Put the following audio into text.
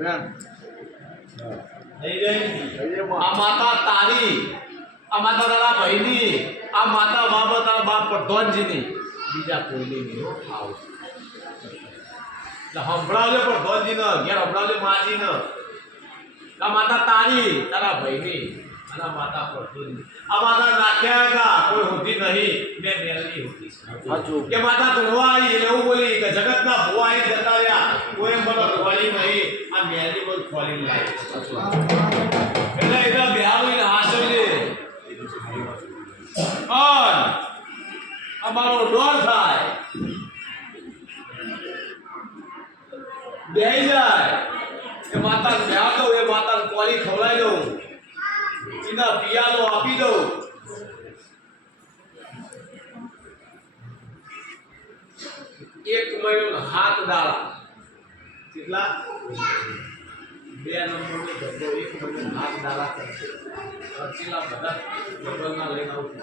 આ માતા તારી, આ માતા તારા ભાઈની, આ માતા બાપ તારા બાપ પ્રધાનજીની, બીજા કોઈની નહીં આવું. એટલે સંભળાવજો પ્રધાનજીને, ઘેર સંભળાવજો માજીને. આ માતા તારી, તારા ભાઈની, અને આ માતા પ્રધાનજી. આ માતા નાખ્યા હતા કોઈ હોતી નહીં, મેં મેલની હોતી કે માતા ધોવા આવી એટલે એવું બોલી કે જગતના ભોવા આવી જતા રહ્યા, કોઈ મને ખોલી નહીં, આ મેલની બોલ ખોલી લાવી. એટલે એટલે બિહારી હાસલી અમારો ડોર થાય બેહી જાય એ માતા બ્યાહ દઉં, એ માતા કોલી ખવડાવી દઉં, એના પિયાલો આપી દઉં. એક મહિનો 7 દાડા કેટલા 2 નંબરનો ધંધો 1 મહિનો 7 દાડા કરશે. ખર્ચેલા બધા ડબલના લઈને આવું.